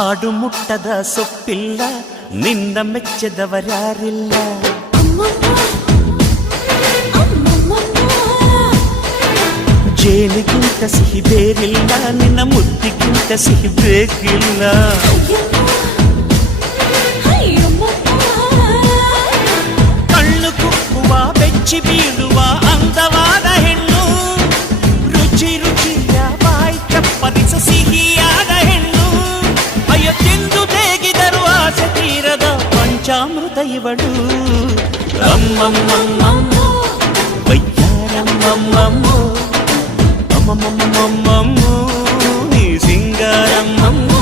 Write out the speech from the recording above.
ಹಾಡು ಮುಟ್ಟದ ಸೊಪ್ಪಿಲ್ಲ, ನಿನ್ನ ಮೆಚ್ಚದವರ್ಯಾರಿಲ್ಲ. ಜೇನಿಗಿಂತ ಸಿಹಿ ಬೇರಿಲ್ಲ, ನಿನ್ನ ಮುದ್ದಿಗಿಂತ ಸಿಹಿ ಬೇಕಿಲ್ಲ. ಕಣ್ಣು ಕುಕ್ಕುವ ಬೆಚ್ಚಿ ಬೀಳುವ ಅಂದವಾದ ಹೆಣ್ಣು, ರುಚಿ ರುಚಿಯ ಬಾಯಿ ಚಪ್ಪರಿಸ ಸಿಹಿಯಾದ ಹೆಣ್ಣು. ಅಯ್ಯೋ ತಿಂದು ತೇಗಿದರು ಆಸೆ ತೀರದ ಪಂಚಾಮೃತ ಇವಳು. ಅಮ್ಮಮ್ಮಮ್ಮಮ್ಮೋ ವಯ್ಯಾರಮ್ಮಮ್ಮಮ್ಮೋ ಅಮ್ಮಮ್ಮಮ್ಮಮ್ಮೋ ನೀ ಸಿಂಗಾರಮ್ಮಮ್ಮೋ.